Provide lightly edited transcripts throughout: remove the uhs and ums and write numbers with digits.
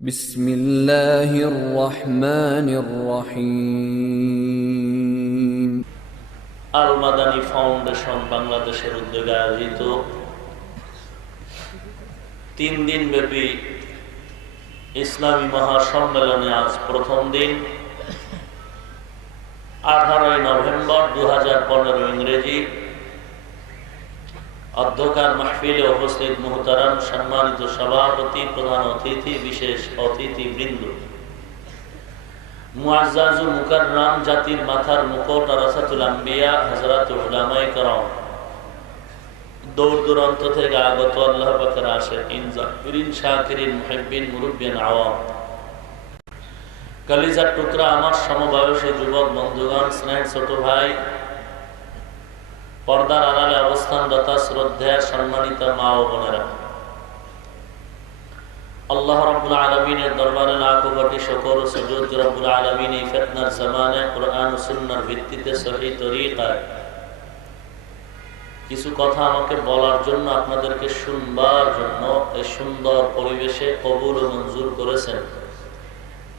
বিসমিল্লাহির রহমানির রহিম। আল মাদানী ফাউন্ডেশন বাংলাদেশের উদ্যোগে আয়োজিত 3 দিন ব্যাপী ইসলামী মহাসম্মেলনে আজ প্রথম দিন 18 নভেম্বর 2015 ইংরেজি। অধ্যক্ষার মাহফিলে উপস্থিত মুহতারাম সম্মানিত সভাপতি, প্রধান অতিথি, বিশেষ অতিথিবৃন্দ, মুআজ্জাজুল মুকাররাম, জাতির মাথার মুকুট, রাসাতুল আম্বিয়া, হযরত উলামায়ে কেরাম, দূর দূরান্ত থেকে আগত আল্লাহ পাকের আশিকিন, জাকিরিন, শাকিরিন, মুহিব্বিন, মুরব্বিয়ান, আওয়াম, কলিজার টুকরা আমার সমবয়সী যুবক বন্ধুগণ, স্নেহের ছোট ভাই, পর্দার আড়ালে অবস্থানরত শ্রদ্ধেয় সম্মানিত মা ও বোনেরা, আল্লাহ রাব্বুল আলামিনের দরবারে লাখো কোটি শুকর ও সুজুদ যে রব্বুল আলামিন এই ফিতনার জামানে কোরআন ও সুন্নাহর ভিত্তিতে সহিহ তরিকায় কিছু কথা আমাকে বলার জন্য, আপনাদেরকে শুনবার জন্য এই সুন্দর পরিবেশে কবুল ও মঞ্জুর করেছেন।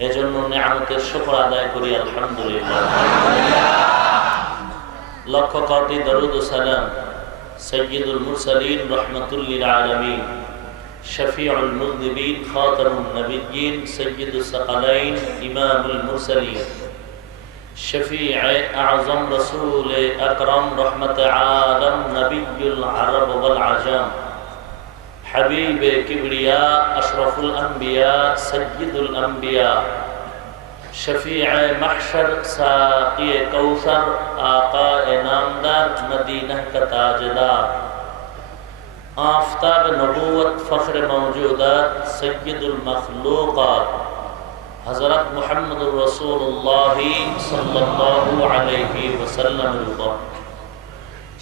এজন্য নিয়ামতের শুকর আদায় করি আলহামদুলিল্লাহ। লক্ষ কোটি দরুদ ও সালাম সাইয়্যিদুল মুরসালিন রাহমাতুল লিল আলামিন, শফিউল মুযনিবিন, খাতামুন নবিয়্যিন, সাইয়্যিদুস সাকালাইন, ইমামুল মুরসালিন, শফিয়ে আযম, রাসূল আকরাম, রহমতে আলম, নবিয়্যুল আরব ওয়াল আজম, হাবিবে কিবরিয়া, আশরাফুল আম্বিয়া, সাইয়্যিদুল আম্বিয়া, শফিয়ে মাহশর, সাকিয়ে কৌসর, আকায়ে নামদার, মদিনা কা তাজদার, आफ़ताब नबूवत, फ़ख्र मौजूदात, सय्यदुल मखलूक़ात, हज़रत मुहम्मदुर रसूलुल्लाह सल्लल्लाहु अलैहि वसल्लम।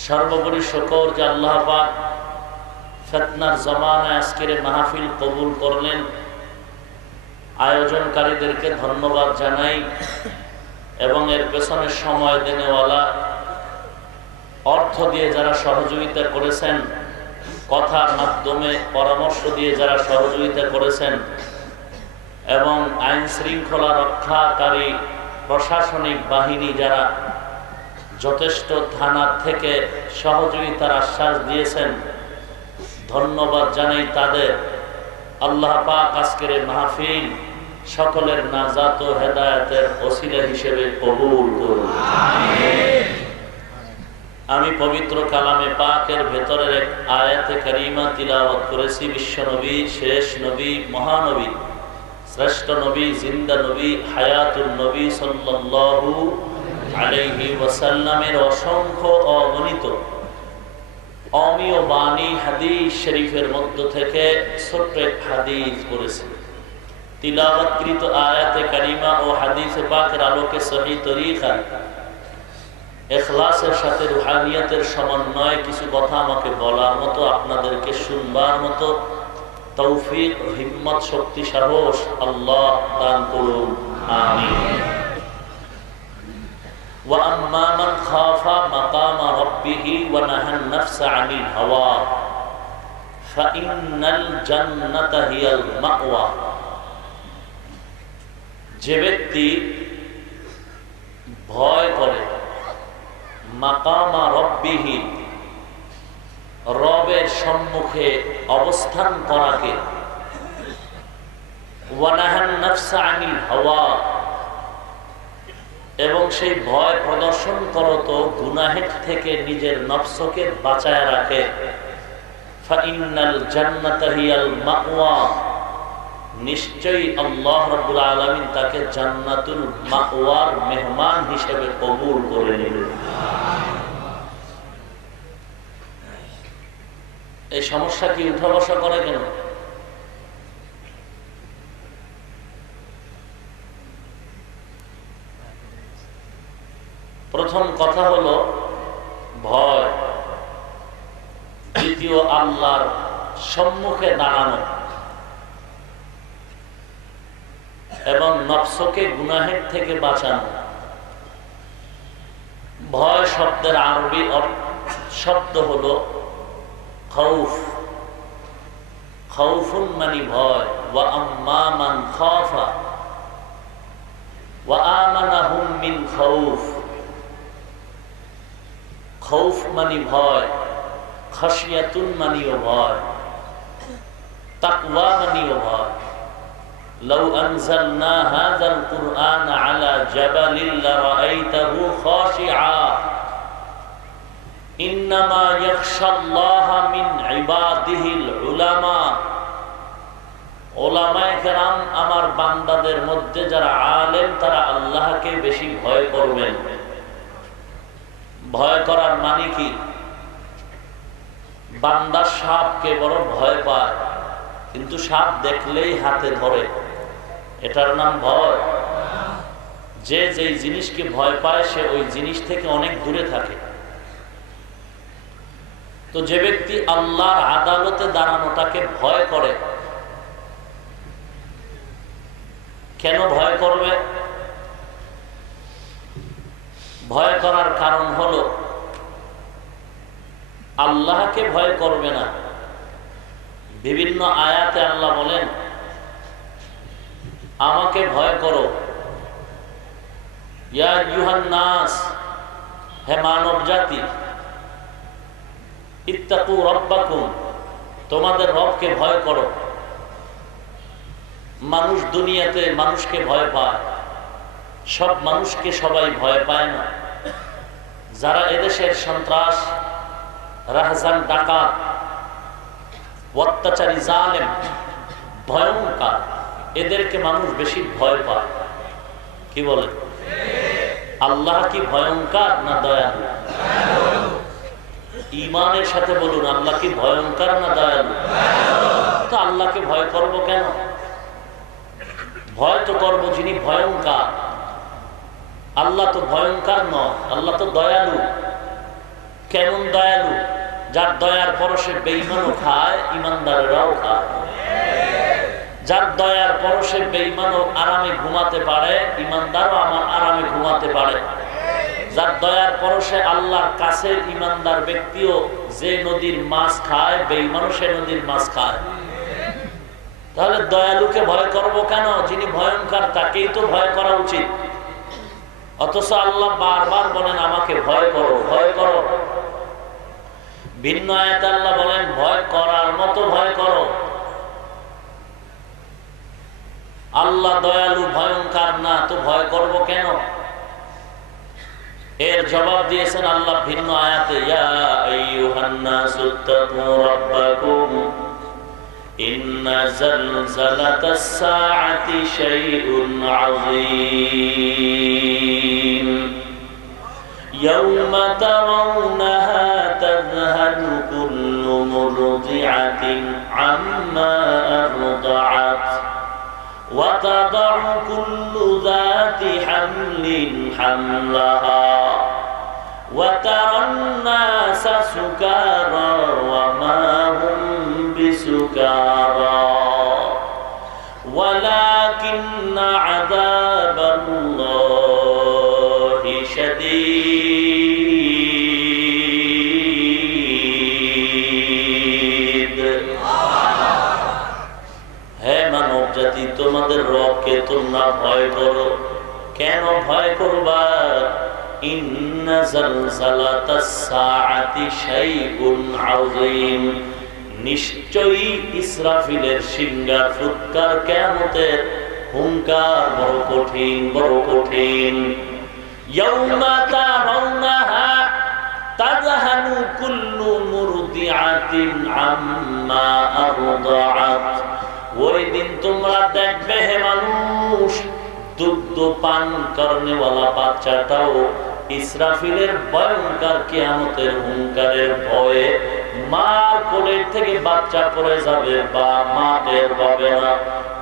সর্বোপরি শুকর যে আল্লাহ পাক ফিতনার জামানায় আজকের মাহফিল কবুল করলেন। আয়োজনকারীদেরকে ধন্যবাদ জানাই এবং এর পেছনে সময় দেনেওয়ালা, অর্থ দিয়ে যারা সহযোগিতা করেছেন, কথার মাধ্যমে পরামর্শ দিয়ে যারা সহযোগিতা করেছেন, এবং আইন শৃঙ্খলা রক্ষাকারী প্রশাসনিক বাহিনী যারা যথেষ্ট থানা থেকে সহযোগিতার আশ্বাস দিয়েছেন, ধন্যবাদ জানাই তাদের। আল্লাহ পাক আজকের মাহফিল সকলের নাজাত ও হেদায়েতের ওসিলা হিসেবে কবুল করুন। আমিন। আমি পবিত্র কালামে পাকের ভেতরের এক আয়াতে কারিমা তিলাওয়াত করেছি। বিশ্বনবী, শেষ নবী, মহানবী, শ্রেষ্ঠ নবী, জিন্দা নবী, হায়াতুল নবী সাল্লাল্লাহু আলাইহি ওয়াসাল্লামের অসংখ্য অগণিত অমীয় বাণী হাদিস শরীফের মধ্য থেকে ছোট্ট এক হাদিস পড়েছি। তিলাওয়াতকৃত আয়াতে কারিমা ও হাদিসে পাকের আলোকে সহিহ তরিকায় ইখলাসের সাথে রুহানিয়াতের সমন্বয়ে কিছু কথা আমাকে বলার মতো, আপনাদেরকে শুনবার মতো তৌফিক, হিম্মত, শক্তি, সাহস আল্লাহ দান করুন। আমিন। ওয়া আম্মা মান খাফা মাকামা রাব্বিহি ওয়া নাহান নাফসা আনিল হাওয়া ফাইন্নাল জান্নাতা হিয়াল মাওয়া। যে ব্যক্তি ভয় করে মাকামা রব্বিহি, রবের সম্মুখে অবস্থান করাকে, ওয়ানাহান নাফসা আনিল হাওয়া, এবং সেই ভয় প্রদর্শন করত গুনাহের থেকে নিজের নফসকে বাঁচায় রাখে, ফাইন্নাল জান্নাতা হিয়াল মাওয়া, নিশ্চয়ই আল্লাহ রাব্বুল আলামিন তাকে জান্নাতুল মাওয়ার মেহমান হিসেবে কবুল করে নেবেন। এই সমস্যা কি উঠা বসা করে কেন? প্রথম কথা হলো ভয়, দ্বিতীয় আল্লাহর সম্মুখে দাঁড়ানো, এবং নফসকে গুনাহের থেকে বাঁচানো। ভয় শব্দের আরবি শব্দ হলো খৌফ। খাউফুন মানে ভয়, ওয়া আম্মা মান খাফা ওয়া আমানাহুম মিন খাউফ। খাউফ মানে ভয়, খাশিয়াতুন মানিও ভয়, তাকওয়া মানিও ভয়। লাউ আনজালনা হাযাল কুরআন আলা জাবালিন লারাআইতাহু খাশিআ ইন্নামা ইয়াখশাল্লাহা মিন ইবাদিহিল উলামা। উলামায়ে কেরাম আমার বান্দাদের মধ্যে যারা আলেম তারা আল্লাহকে বেশি ভয় করবেন। ভয় করার মানে কি? বান্দা সাপকে বড় ভয় পায়, কিন্তু সাপ দেখলেই হাতে ধরে, এটার নাম ভয়? যে যেই জিনিসকে ভয় পায় সে ওই জিনিস থেকে অনেক দূরে থাকে। তো যে ব্যক্তি আল্লাহর আদালতে দাঁড়ানোটাকে ভয় করে, কেন ভয় করবে? ভয় করার কারণ হলো আল্লাহকে ভয় করবে না। বিভিন্ন আয়াতে আল্লাহ বলেন আমাকে ভয় করো। ইয়া আইয়ুহান নাস, হে মানব জাতি, ইত্তাকু রাব্বাকুম, তোমাদের রবকে ভয় করো। মানুষ দুনিয়াতে মানুষকে ভয় পায়, সব মানুষকে সবাই ভয় পায় না। যারা এদেশের সন্ত্রাস, রাহজান, ডাকাত, অত্যাচারী, জালেম, ভয়ঙ্কর, এদেরকে মানুষ বেশি ভয় পায়। কি বলে? আল্লাহ কি ভয়ঙ্কর না দয়ালু? ঈমানের সাথে বলুন, আল্লাহ কি ভয়ঙ্কর না দয়ালু? তো আল্লাহকে ভয় করব কেন? ভয় তো করব যিনি ভয়ঙ্কর। আল্লাহ তো ভয়ঙ্কর নয়, আল্লাহ তো দয়ালু। কেমন দয়ালু? যার দয়ার পরশে বেঈমানও খায়, ইমানদারেরাও খায়। যার দয়ার পরশে বেঈমানও আরামে ঘুমাতে পারে, ইমানদারও আমার আরামে ঘুমাতে পারে। যার দয়ার পরশে আল্লাহর কাছে ইমানদার ব্যক্তিও যে নদীর মাছ খায়, বেঈমানও সে নদীর মাছ খায়। তাহলে দয়ালুকে ভয় করব কেন? যিনি ভয়ঙ্কর তাকেই তো ভয় করা উচিত। অথচ আল্লাহ বারবার বলেন আমাকে ভয় করো, ভয় করো। ভিন্ন আয়াতে আল্লাহ বলেন ভয় করার মতো ভয় করো। আল্লাহ দয়ালু, ভয়ঙ্কর না, তো ভয় করব কেন? এর জবাব দিয়েছেন আল্লাহ ভিন্ন আয়াতে, ইয়া আইয়ুহান নাসুত্তাকু রাব্বাকুম ইন্না জালজালাতাস সাআতি শাইউন আযীম ইয়াওমা তারাউনাহা তাযহালু কুল্লু মুরদিআতিন আম্মা আরদাআত ওয়া তাদাউ কুল্লু যাতি হামলিন হামলাহা ওয়া তারান নাসা সুকারা ওয়া মা হুম বিসুকারা ওয়ালাকিন্না আযাবাল্লাহি শাদীদ। হে মানব জাতি, তোমাদের রবকে তোমরা ভয় করো। কেন ভয় করবা? ইন্না জালজালাতাস সাআতি শাইউন আযীম, নিশ্চয়ই ইসরাফিলের সিংহার ফুৎকার, কিয়ামতের হুঙ্কার বড় কঠিন, বড় কঠিন। ইয়াউমা তারাউনাহা তাযহালু কুল্লু মুরদিআতিন আম্মা আরদাআত, ওই দিন তোমরা দেখবে হে মানুষ, দুগ্ধ পান করনেওয়ালা বাচ্চাটাও ইসরাফিলের ভয়ঙ্কর কিয়ামতের হুঙ্কারের ভয়ে মার কোলের থেকে বাচ্চা পড়ে যাবে বা মা টের পাবে না।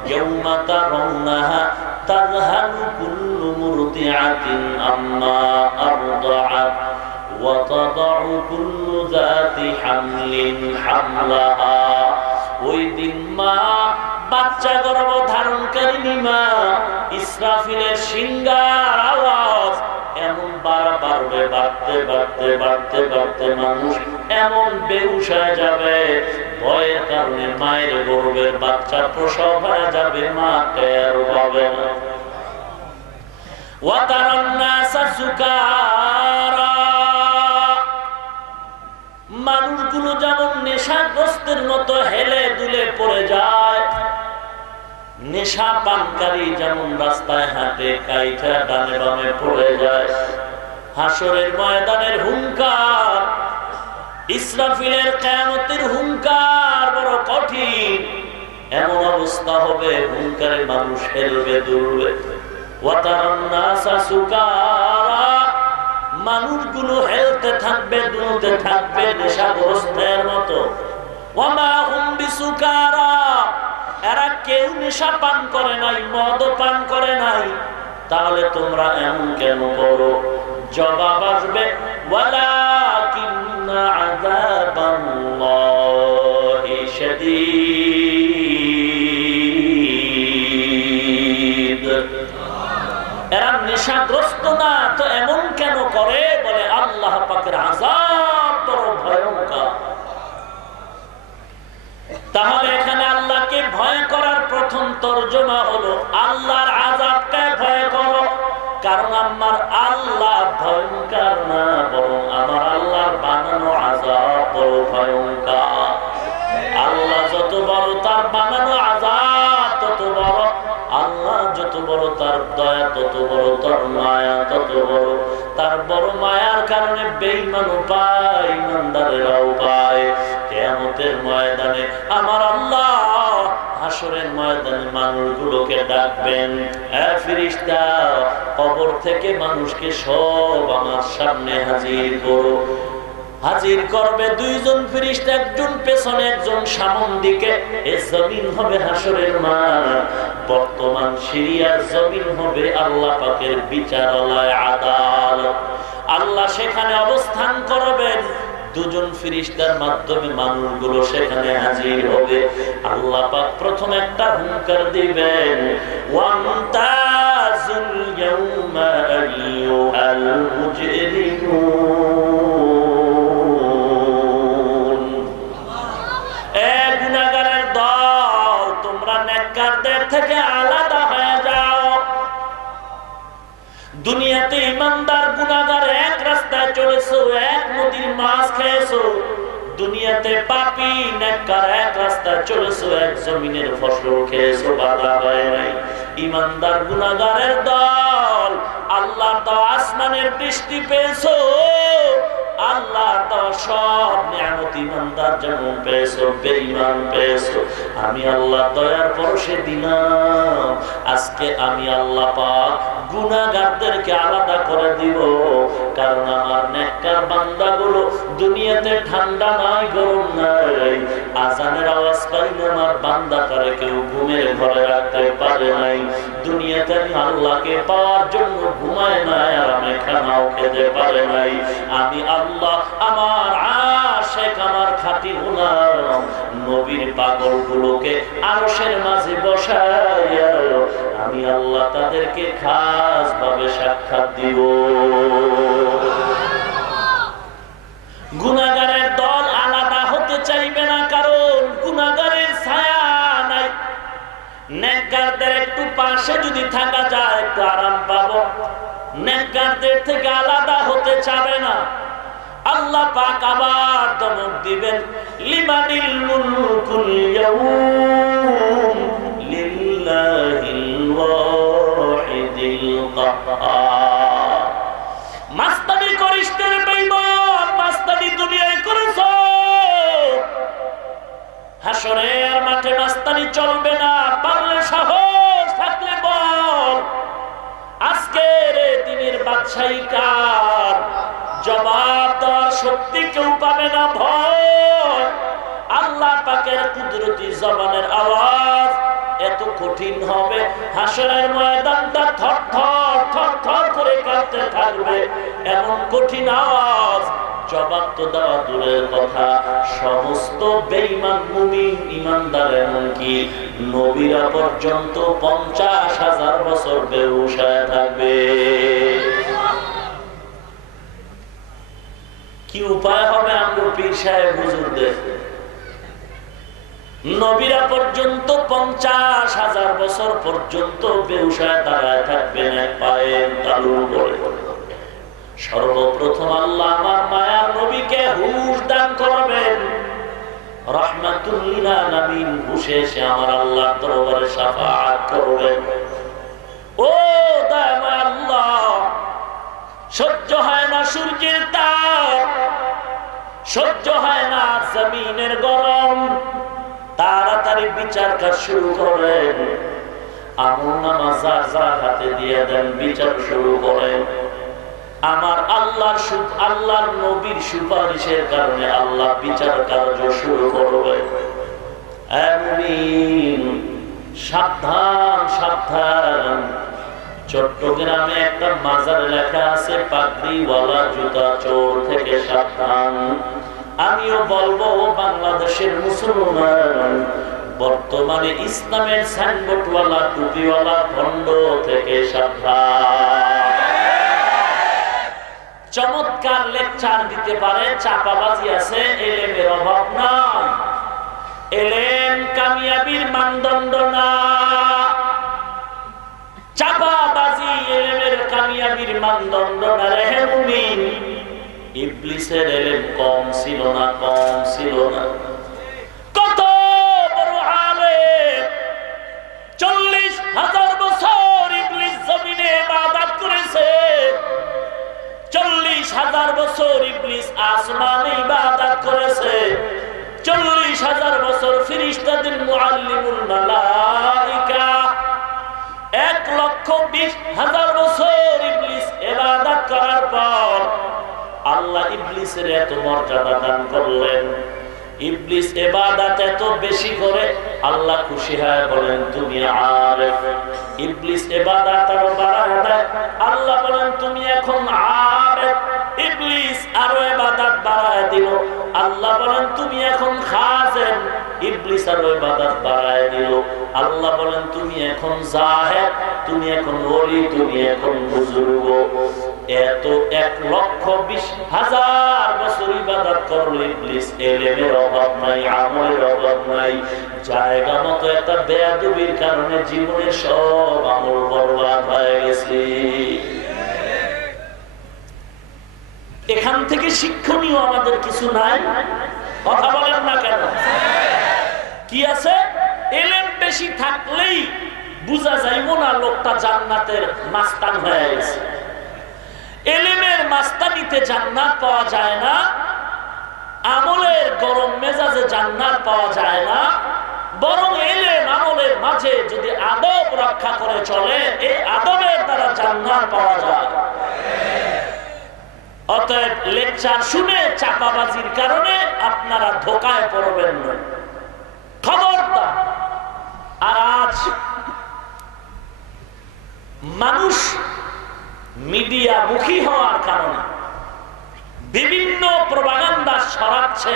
ইয়াউমা তারাউনাহা তাযহালু কুল্লু মুরদিআতিন আম্মা আরদাআত ওয়া তাদাউ কুল্লু যাতি হামলিন হামলাহা, ওই দিন মা, বাচ্চা গর্ভ ধারণকারিণী মা, ইসরাফিলের সিংহার আওয়াজ এমন বার বাড়বে, বাড়তে বাড়তে বাড়তে বাড়তে মানুষ এমন বেহুশ হয়ে যাবে, ভয়ের কারণে মায়ের গর্ভের বাচ্চা প্রসব হয়ে যাবে, মা টের পাবে না। ওয়াতারান নাসা সুকারা, মানুষগুলো যেমন নেশাগ্রস্তের মতো হেলে দুলে পড়ে যায়, নেশা পানকারী যেমন রাস্তায় হাঁটে কাইটা ডানে বামে পড়ে যায়। হাসরের ময়দানের হুঙ্কার, ইসরাফিলের কিয়ামতের হুঙ্কার বড় কঠিন। এমন অবস্থা হবে হুঙ্কারে মানুষ হেলবে দুলবে। ওয়াতারান নাসা সুকারা, মানুষগুলো হেলতে থাকবে দুলতে থাকবে নেশাগ্রস্তের মতো। ওয়ামা হুম বিসুকারা, এরা কেউ নেশা পান করে নাই, মদ পান করে নাই, তাহলে তোমরা এমন কেন করো? জবাব আসবে ওয়ালাকিন্না আযাবাল্লাহি শাদীদ। এরা নেশাগ্রস্ত না তো এমন কেন করে? বলে আল্লাহ পাকের আযাব বড় ভয়ঙ্কর। তাহলে এখানে আল্লাহকে ভয় করার প্রথম তর্জমা হলো আল্লাহর আযাবকে ভয় করো। কারণ আমার আল্লাহ ভয়ঙ্কর না, বরং আমার আল্লাহর বানানো আযাব বড় ভয়ঙ্কর। আল্লাহ যত বড় তার বানানো আযাব তত বড়, আল্লাহ যত বড় তার দয়া তত বড়, তার মায়া তত বড়। তার বড় মায়ার কারণে বেঈমানও পায়, ইমানদারেরাও পায়। কিয়ামতের ময়দানে আমার আল্লাহ হাসরের ময়দানে মানুষগুলোকে ডাকবেন, হে ফেরেশতা, কবর থেকে মানুষকে সব আমার সামনে হাজির করো। হাজির করবে দুইজন ফেরেশতা, একজন পেছনে একজন সামন দিকে। এই জমিন হবে হাসরের মাঠ। বর্তমান সিরিয়ার জমিন হবে আল্লাহ পাকের বিচারালয়, আদালত। আল্লাহ সেখানে অবস্থান করবেন, দুজন ফেরেশতার মাধ্যমে মানুষগুলো সেখানে হাজির হবে। আল্লাহ পাক প্রথম একটা হুঙ্কার দিবেন, ওয়ামতাজুল ইয়াউমা আইয়ুহাল মুজরিমুন। এ গুনাহগারের দল, তোমরা নেককারদের থেকে আলাদা হয়ে যাও। দুনিয়াতে ইমানদার গুনাহগার এক রাস্তায় চলেছো, এক নদীর মাছ খেয়েছো। দুনিয়াতে পাপী নেককার এক রাস্তায় চলেছো, এক জমিনের ফসল খেয়েছো, বাধা হয় নাই। ইমানদার গুনাহগারের দল, আল্লাহ তো আসমানের বৃষ্টি পেয়েছো, আল্লাহ তো সব নিয়ামত ইমানদার যেমন পেয়েছো, বেঈমান পেয়েছো। আমি আল্লাহ দয়ার পরশে দিলাম, আজকে আমি আল্লাহ পাক গুনাহগারদেরকে আলাদা করে দিব। কারণ আমার নেককার বান্দাগুলো দুনিয়াতে ঠান্ডা নাই, গরম নাই, আজানের আওয়াজ পাইলে আমার বান্দাটারে কেউ ঘুমের ঘরে রাখতে পারে নাই। দুনিয়াতে আমি আল্লাহকে পাওয়ার জন্য ঘুমায় নাই, আরামে খানাও খেতে পারে নাই। আমি আল্লাহ আমার আশিক, আমার খাঁটি গোলাম নবীর পাগলগুলোকে আরশের মাঝে বসাইয়া আমি আল্লাহ তাদেরকে খাস ভাবে সাক্ষাৎ দিব। গুনাহগারের দল আলাদা হতে চাইবে না, কারণ গুনাহগারের ছায়া নাই। নেককারদের একটু পাশে যদি থাকা যায় একটু আরাম পাবো। নেককারদের থেকে আলাদা হতে চাবে না। আল্লাহ পাক আবার ধমক দিবেন, লিমানিল মুলকুল ইয়াউম লিল্লাহিল ওয়াহিদিল কাহ্হার। মাস্তানি করিস তোর বেঈমান, মাস্তানি দুনিয়ায় করেছো, হাসরের মাঠে মাস্তানি চলবে না। পারলে সাহস থাকলে বল, আজকের দিনের বাদশাহী কার? জবাব দেওয়ার শক্তি কেউ পাবে না। ভয় আল্লাহ পাকের কুদরতি জবানের আওয়াজ এত কঠিন হবে, হাসরের ময়দানটা থর থর থর থর করে কাঁপতে থাকবে। এমন কঠিন আওয়াজ, জবাব তো দেওয়া দূরের কথা, সমস্ত বেঈমান মুমিন ইমানদার এমনকি নবীরা পর্যন্ত 50,000 বছর বেহুশ হয়ে থাকবে। কি উপায় হবে আমগো পীর সাহেব হুজুরদের? নবীরা পর্যন্ত 50,000 বছর পর্যন্ত বেহুশায় দাঁড়ায় থাকবেন এক পায়ে তালু করে। সর্বপ্রথম আল্লাহ আমার মায়ার নবীকে হুশ দান করবেন, রাহমাতুল লিল আলামিন হুশে এসে আমার আল্লাহর দরবারে শাফাআত করবেন। ও দয়াময় আল্লাহ, সহ্য হয় না সূর্যের তাপ, সহ্য হয় না জমিনের গরম, তাড়াতাড়ি বিচার কাজ শুরু করেন। আমল নামা যার হাতে দিয়ে দেন, বিচার শুরু করেন। আমার আল্লাহর নবীর সুপারিশের কারণে আল্লাহ বিচার কার্য শুরু করবে। আমিন। সাবধান সাবধান। চট্টগ্রামে একটা মাজার লেখা আছে, পাগড়িওয়ালা জুতা চোর থেকে সাবধান। আমিও বলবো বাংলাদেশের মুসলমান, বর্তমানে ইসলামের সাইনবোর্ডওয়ালা টুপিওয়ালা ভণ্ড থেকে সাবধান। চমৎকার লেকচার দিতে পারে, চাপাবাজি আছে, এলেমের অভাব নাই। এলেম কামিয়াবির মানদণ্ড না, চাপাবাজি এলেমের কামিয়াবির মানদণ্ড না। রে মুমিন, ইবলিসের এলেম কম ছিল না, কম ছিল না। কত বড় আলেম, 40,000 বছর ইবলিস জমিনে ইবাদত করেছে। 40,000 বছর ইবলিস আসমানে ইবাদত করেছে। 40,000 বছর ফেরেশতাদের মুআল্লিমুল মালায়েকা। 1,20,000 বছর ইবলিস ইবাদত করার পর আল্লাহ ইবলিসের এত মর্যাদা দান করলেন। ইবলিস ইবাদত এত বেশি করে আল্লাহ খুশি হয়ে বলেন তুমি আরিফ। ইবলিস ইবাদত আরো বাড়ায় দেয়, আল্লাহ বলেন তুমি এখন আরিফ। ইবলিস আরো ইবাদত বাড়ায় দিল, আল্লাহ বলেন তুমি এখন খাজেন। ইবলিস আরো ইবাদত বাড়ায় দিল, আল্লাহ বলেন তুমি এখন জাহেদ, তুমি এখন ওলি, তুমি এখন বুজুর্গ। এত 1,20,000 বছর ইবাদত করলো ইবলিস। এলেমের অভাব নাই, আমলের অভাব নাই। জায়গা মতো একটা বেয়াদবির কারণে জীবনের সব আমল বরবাদ হয়ে গেছে। এখান থেকে শিক্ষণীয় আমাদের কিছু নাই? কথা বলেন না কেন? কি আছে? এলেম বেশি থাকলেই বুঝা যাইব না লোকটা জান্নাতের মাস্তান হয়ে গেছে। এলেমের মাস্তানিতে জান্নাত পাওয়া যায় না, আমলের গরম মেজাজে জান্নাত পাওয়া যায় না। বরং এলেম আমলের মাঝে যদি আদব রক্ষা করে চলে, এই আদবের দ্বারা জান্নাত পাওয়া যায়। অতএব লেকচার শুনে চাপাবাজির কারণে আপনারা ধোকায় পড়বেন না, খবরদার। আর আজ মানুষ মিডিয়া মুখী হওয়ার কারণে বিভিন্ন প্রপাগান্ডা ছড়াচ্ছে।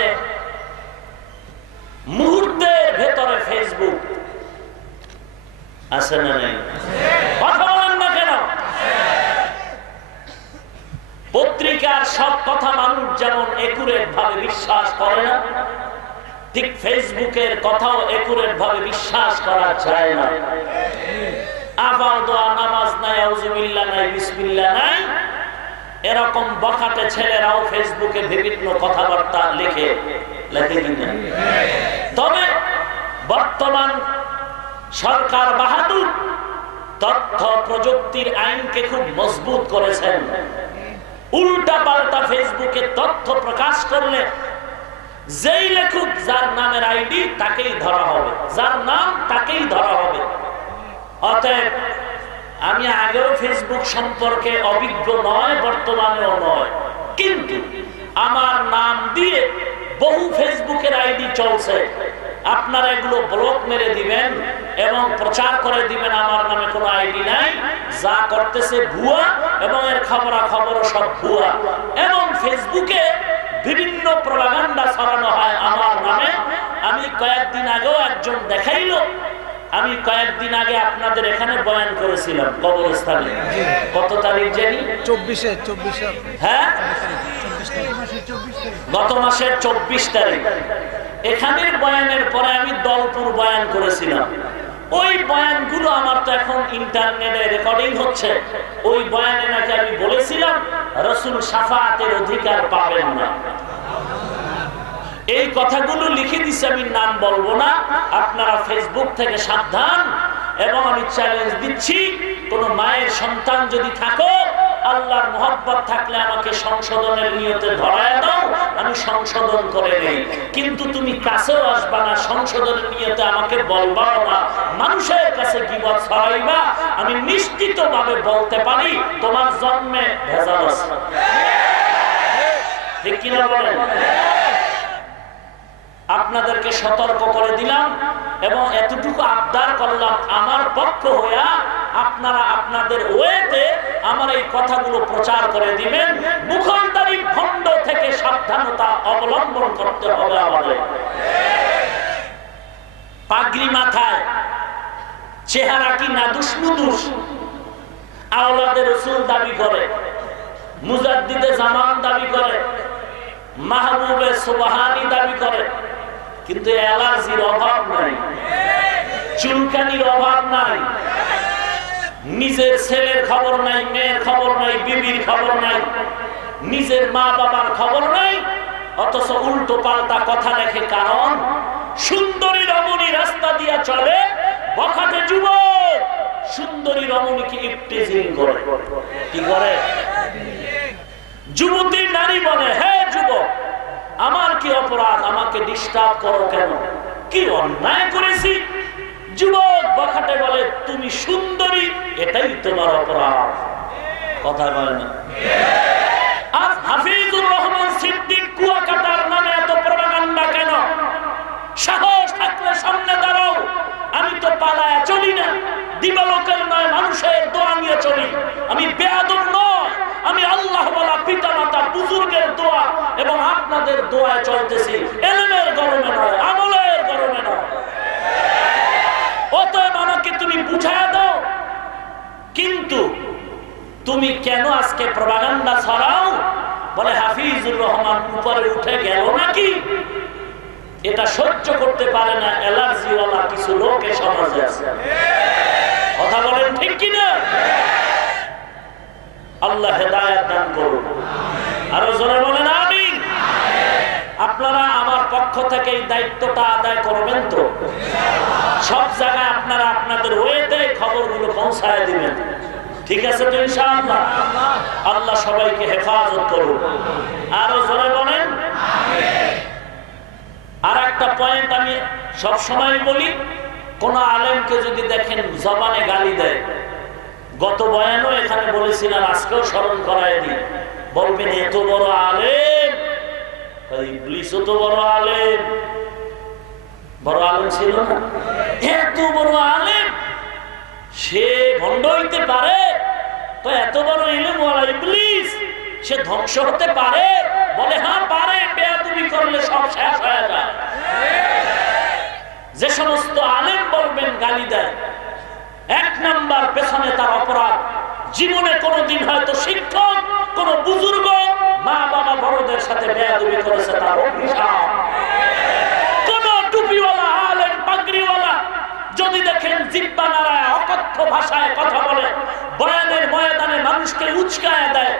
মুহূর্তের ভেতরে ফেসবুক আছে না নেই? কথা বলেন না কেন? পত্রিকার সব কথা মানুষ যেমন একুরেট ভাবে বিশ্বাস করে না, ঠিক ফেসবুকের কথাও একুরেট ভাবে বিশ্বাস করা যায় না। আবার দোয়া, নামাজ নাই, আউযুবিল্লাহ নাই, বিসমিল্লাহ নাই, এরকম বখাটে ছেলেরাও ফেসবুকে বিভিন্ন কথাবার্তা লেখে কিনা? তবে বর্তমান সরকার বাহাদুর তথ্য প্রযুক্তির আইনকে খুব মজবুত করেছেন। উল্টা পাল্টা ফেসবুকে তথ্য প্রকাশ করলে যেই লেখক, যার নামের আইডি তাকেই ধরা হবে, যার নাম তাকেই ধরা হবে। অতএব আমি আগেও ফেসবুক সম্পর্কে অভিজ্ঞ নয়, বর্তমানেও নয়, কিন্তু আমার নাম দিয়ে বহু ফেসবুকের আইডি চলছে। আপনারা এগুলো ব্লক মেরে দিবেন এবং প্রচার করে দিবেন আমার নামে কোনো আইডি নাই, যা করতেছে ভুয়া, এবং এর খবরাখবর সব ভুয়া। এবং ফেসবুকে বিভিন্ন প্রপাগান্ডা ছড়ানো হয় আমার নামে। আমি কয়েকদিন আগেও একজন দেখাইলো, আমি কয়েকদিন আগে আপনাদের এখানে বয়ান করেছিলাম কবরস্থানে। কত তারিখ জানি? 24 হ্যাঁ, গত মাসের 24 তারিখ এখানের বয়ানের পরে আমি দলপুর বয়ান করেছিলাম। ওই বয়ানগুলো আমার তো এখন ইন্টারনেটে রেকর্ডিং হচ্ছে। ওই বয়ানে নাকি আমি বলেছিলাম রাসূল শাফাআতের অধিকার পাবেন না। এই কথাগুলো লিখে দিছি, আমি নাম বলবো না, আপনারা ফেসবুক থেকে সাবধান। এবং আমি চ্যালেঞ্জ দিচ্ছি, কোন মায়ের সন্তান যদি থাকো, আল্লাহর মহব্বত থাকলে আমাকে সংশোধনের নিয়তে ধরায় দাও, আমি সংশোধন করে নেই। কিন্তু তুমি কাছেও আসবা না, সংশোধনের নিয়তে আমাকে বলবাও না, মানুষের কাছে গীবত ছড়াইবা। আমি নিশ্চিতভাবে বলতে পারি তোমার জন্মে ভেজাল আছে। ঠিক কিনা বলেন? আপনাদেরকে সতর্ক করে দিলাম এবং এতটুকু আবদার করলাম, আমার পক্ষ হইয়া আপনারা আপনাদের ওয়েতে আমার এই কথাগুলো প্রচার করে দিবেন। মুখলদারি ভণ্ড থেকে সাবধানতা অবলম্বন করতে হবে আমাদের। পাগড়ি মাথায়, চেহারা কি নাদুস নুদুস, আওলাদে রাসূল দাবি করে, মুজাদ্দিদে জামান দাবি করে, মাহবুবে সুবহানি দাবি করে, কিন্তু অ্যালার্জির অভাব নাই, চুলকানির অভাব নাই, নিজের ছেলের খবর নাই, মেয়ের খবর নাই, বিবির খবর নাই, নিজের মা বাবার খবর নাই, অথচ উল্টো পাল্টা কথা লেখে। কারণ সুন্দরী রমণী রাস্তা দিয়া চলে, বখাটে যুবক সুন্দরী রমণীকে ইফটিজিং করে। কি করে? যুবতী নারী বলে, হে যুবক, আমার কি অপরাধ, আমাকে ডিস্টার্ব করো কেন, কি অন্যায় করেছি? যুবক বখাটে বলে, তুমি সুন্দরী, এটাই তোমার অপরাধ। কথা বলে না? আর হাফিজুর রহমান সিদ্দিক কুয়াকাটার নামে এত প্রপাগান্ডা কেন? সাহস থাকলে সামনে দাঁড়াও। আমি তো পালায়া চলি না, দিবালোকের নয়, মানুষের দোয়া নিয়ে চলি। আমি বেয়াদব নয়, আমি আল্লাহ ওয়ালা পিতা মাতা বুজুর্গের দোয়া এবং আপনাদের দোয়ায় চলতেছি। এলেমের গরমে নয়, আমলের গরমে নয়। অতএব আমাকে তুমি বুঝায় দাও। কিন্তু তুমি কেন আজকে প্রপাগান্ডা ছড়াও? বলে হাফিজুর রহমান উপরে উঠে গেল নাকি? এটা সহ্য করতে পারে না অ্যালার্জিওয়ালা কিছু লোক এ সমাজে আছে। কথা বলেন ঠিক কিনা? আল্লাহ হেদায়েত দান করুন। আরো জোরে বলেন আমিন। আপনারা আমার পক্ষ থেকে এই দায়িত্বটা আদায় করবেন তো? সব জায়গায় আপনারা আপনাদের ওয়েতে খবরগুলো পৌঁছায় দিবেন। ঠিক আছে তো ইনশাআল্লাহ? আল্লাহ সবাইকে হেফাজত করুন। আরো জোরে বলেন আমিন। আর একটা পয়েন্ট আমি সব সময় বলি, কোন আলেমকে যদি দেখেন জবানে গালি দেয়, গত বয়ানও এখানে বলেছিলাম, আজকেও স্মরণ করায় দিই, বলবেন এত বড় আলেম, ইবলিসও তো বড় আলেম। বড় আলেম ছিল না? এত বড় আলেম, সে ভণ্ড হইতে পারে? তো এত বড় ইলমওয়ালা ইবলিস, সে ধ্বংস হতে পারে? বলে হ্যাঁ পারে, বেয়াদবি করলে সব শেষ হয়ে যায়। যে সমস্ত আলেম বলবেন গালি দেয়, এক নাম্বার পেছনে তার অপরাধ। জীবনে কোনদিন হয়তো শিক্ষক, কোন বুজুর্গ, মা বাবা বড়দের সাথে বেয়াদবি করেছে, তার অভিশাপ। কোন টুপিওয়ালা আলেম পাগড়িওয়ালা যদি দেখেন জিহ্বা নাড়ায় অকথ্য ভাষায় কথা বলে, বয়ানের ময়দানে মানুষকে উচকায় দেয়,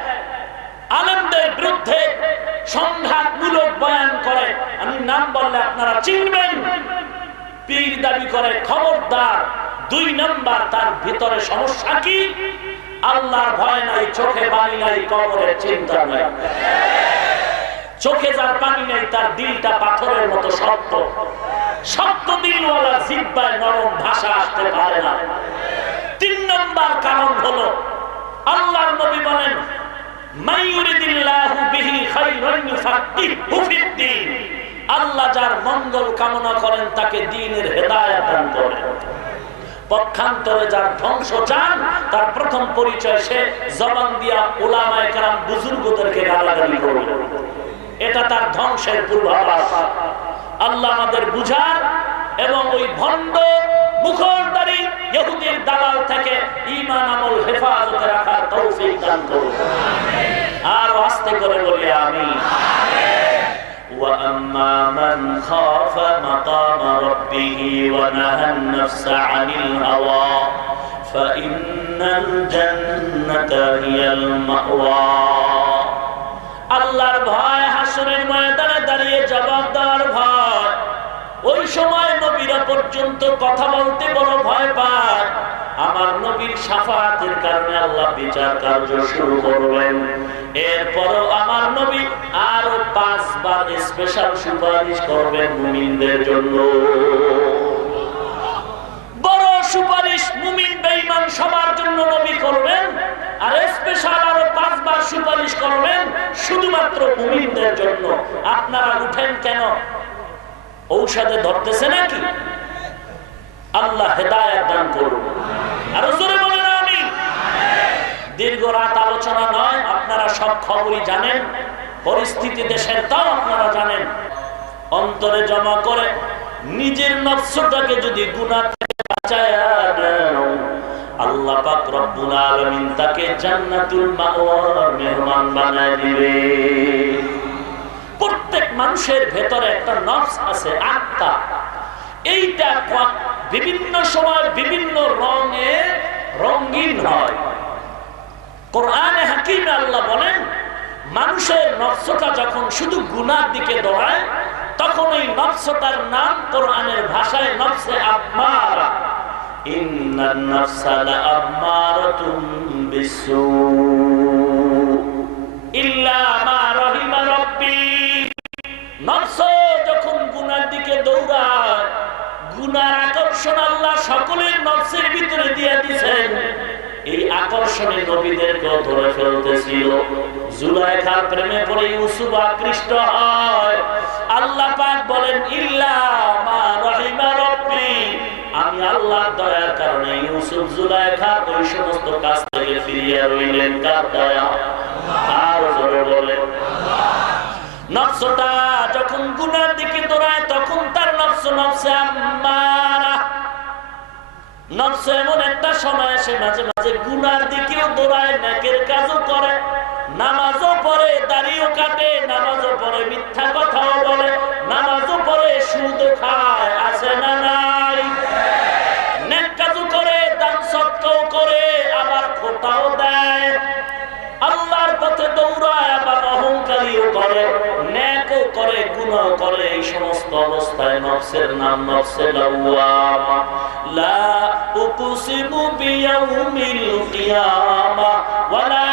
আলেমদের বিরুদ্ধে সংঘাতমূলক বয়ান করে, আমি নাম বললে আপনারা চিনবেন, পীর দাবি করে, খবরদার। দুই নাম্বার, তার ভিতরে সমস্যা কি? আল্লাহর ভয় নাই, চোখে পানি নাই, কবরের চিন্তা নাই। চোখে যার পানি নেই, তার দিলটা পাথরের মতো শক্ত। শক্ত দিলওয়ালা জিহ্বায় নরম ভাষা আসতে পারে না। তিন নাম্বার কারণ হলো, আল্লাহর নবী বলেন, মাইয়ুরিদিল্লাহু বিহি খায়রান ইউফাক্কিহু ফিদ্দীন। আল্লাহ যার মঙ্গল কামনা করেন তাকে দ্বীনের হেদায়েত দান করেন। পক্ষান্তরে যার ধ্বংস চান, তার প্রথম পরিচয় সে জবান দিয়া উলামায়ে কেরাম বুজুর্গদেরকে গালাগালি করবে। এটা তার ধ্বংসের পূর্বাভাস। আল্লাহ আমাদের বুঝার এবং ওই ভণ্ড মুখরদারি ইহুদির দালাল থেকে ঈমান আমল হেফাজতে রাখার তৌফিক দান করুন। আর আস্তে করে বলি আমিন। وَأَمَّا مَنْ خَافَ مَقَامَ رَبِّهِ وَنَهَى النَّفْسَ عَنِ الْهَوَى فَإِنَّ الْجَنَّةَ هِيَ الْمَأْوَى। আল্লাহর ভয় হাসরের ময়দানে দাঁড়িয়ে জবাব দেওয়ার ভয়। ওই সময় নবীরা পর্যন্ত কথা বলতে বড় ভয় পায়। আমার নবীর শাফাআতের কারণে আল্লাহ বিচার কার্য শুরু করবেন। এরপরও আমার নবী আরো 5 বার স্পেশাল সুপারিশ করবেন মুমিনদের জন্য। বড় সুপারিশ মুমিন বেঈমান সবার জন্য নবী করবেন, আর স্পেশাল আরো 5 বার সুপারিশ করবেন শুধুমাত্র মুমিনদের জন্য। আপনারা উঠেন কেন? ঔষধে ধরতেছে নাকি? আল্লাহ হেদায়েত দান করুন। আর জোরে বলেন আমিন। দীর্ঘ রাত আলোচনা নয়, আপনারা সব খবরই জানেন, পরিস্থিতি দেশের তাও আপনারা জানেন। অন্তরে জমা করে নিজের নফসটাকে যদি গুনাহ থেকে বাঁচায়া দাও, আল্লাহ পাক রব্বুল আলামিন তাকে জান্নাতুল মাওয়ার মেহমান বানায় দিবে। প্রত্যেক মানুষের ভেতরে একটা নফস আছে, আত্মা। এইটা বিভিন্ন সময় বিভিন্ন রঙে রঙিন হয়। কোরআনে হাকিমে আল্লাহ বলেন, মানুষের নফসটা যখন শুধু গুনার দিকে দৌড়ায়, তখন এই নফসটার নাম কোরআনের ভাষায় নফসে আম্মারা। ইন্নান নাফসা লাআম্মারাতুম বিসসু ইল্লা মা রাহিমা রাব্বি। নফস যখন গুনার দিকে দৌড়ায়, গুনার আকর্ষণ আল্লাহ সকলের নফসের ভিতরে দিয়ে দিয়েছেন। এই আকর্ষণে নবীদেরকে ধরে ফেলতেছিল। জুলাইখার প্রেমে পড়ে ইউসুফ আকৃষ্ট হয়। আল্লাহ পাক বলেন, ইল্লা মা রাহিমা রাব্বি, আমি আল্লাহর দয়ার কারণে ইউসুফ জুলাইখা ওই সমস্ত কাজ থেকে ফিরিয়ে রইলেন। কার দয়া? আর জোরে বলেন। নফসটা যখন গুনার দিকে দৌড়ায়, তখন তার নফসে আম্মারা। নফস এমন একটা সময় আসে, মাঝে মাঝে গুনার দিকেও দৌড়ায়, নেকের কাজও করে, নামাজও পড়ে, দাড়িও কাটে, নামাজও পড়ে, মিথ্যা কথাও বলে, নামাজও পড়ে, সুদও খায়। আছে না নাই? নেক কাজও করে, দান সদকাও করে, আবার খোটাও দেয়। আল্লাহর পথে দৌড়ায়, আবার অহংকারীও করে, নেকও করে, গুনাহও করে। এই সমস্ত অবস্থায় নফসের নাম নফসে লাওয়ামা। লা উকসিমু বিয়াউমিল কিয়ামা ওয়া লা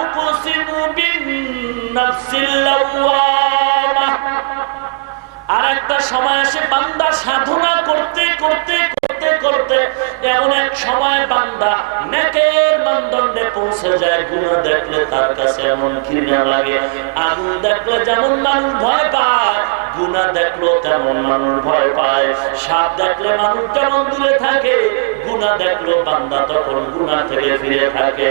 উকসিমু বিন নাফসিল লাওয়ামা। আরেকটা সময় আসে, বান্দা সাধনা করতে করতে করতে করতে এমন এক সময় বান্দা নেকের মানদণ্ডে পৌঁছে যায়। গুনাহ দেখলে তার কাছে এমন ঘৃণা লাগে। আগুন দেখলে যেমন মানুষ ভয় পায়, গুনাহ দেখলো তেমন মানুষ ভয় পায়। সাপ দেখলে মানুষ যেমন দূরে থাকে, গুনাহ দেখলো বান্দা তখন গুনাহ থেকে ফিরে থাকে।